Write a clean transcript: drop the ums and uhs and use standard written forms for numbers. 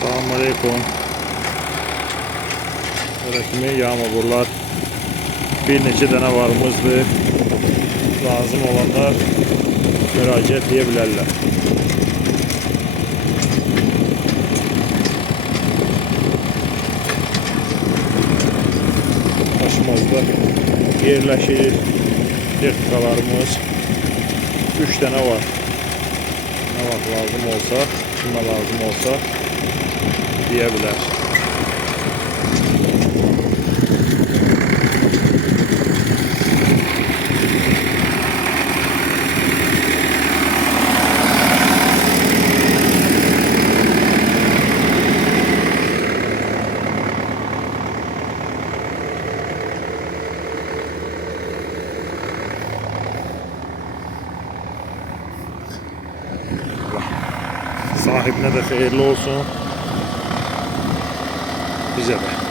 Selamünaleyküm. Böyle kimi yağmurlar bir neçə dənə varımızdır. Lazım olanlar müraciət edə bilərlər. Başımızda yerləşir vertikalarımız. 3 dənə var. Ne vaxt lazım olsa, kime lazım olsa deyə bilər. Sahibine de hayırlı olsun. Bize de.